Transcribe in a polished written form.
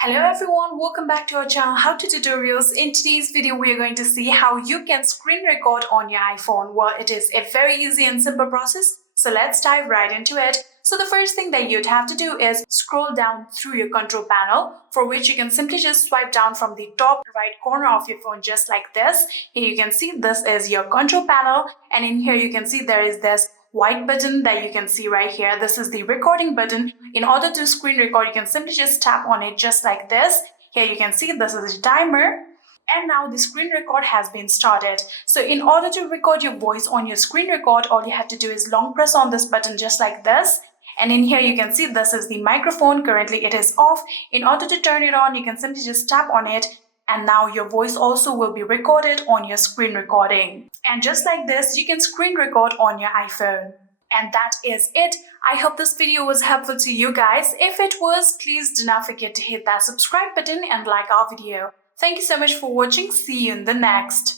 Hello everyone, welcome back to our channel How to Tutorials. In today's video, we are going to see how you can screen record on your iPhone. Well, it is a very easy and simple process, so let's dive right into it. So the first thing that you'd have to do is scroll down through your control panel, for which you can simply just swipe down from the top right corner of your phone just like this. Here you can see this is your control panel, and in here you can see there is this white button that you can see right here. This is the recording button. In order to screen record, you can simply just tap on it just like this. Here you can see this is the timer. And now the screen record has been started. So in order to record your voice on your screen record, all you have to do is long press on this button just like this. And in here you can see this is the microphone. Currently it is off. In order to turn it on, you can simply just tap on it. And now your voice also will be recorded on your screen recording. And just like this, you can screen record on your iPhone. And that is it. I hope this video was helpful to you guys. If it was, please do not forget to hit that subscribe button and like our video. Thank you so much for watching. See you in the next.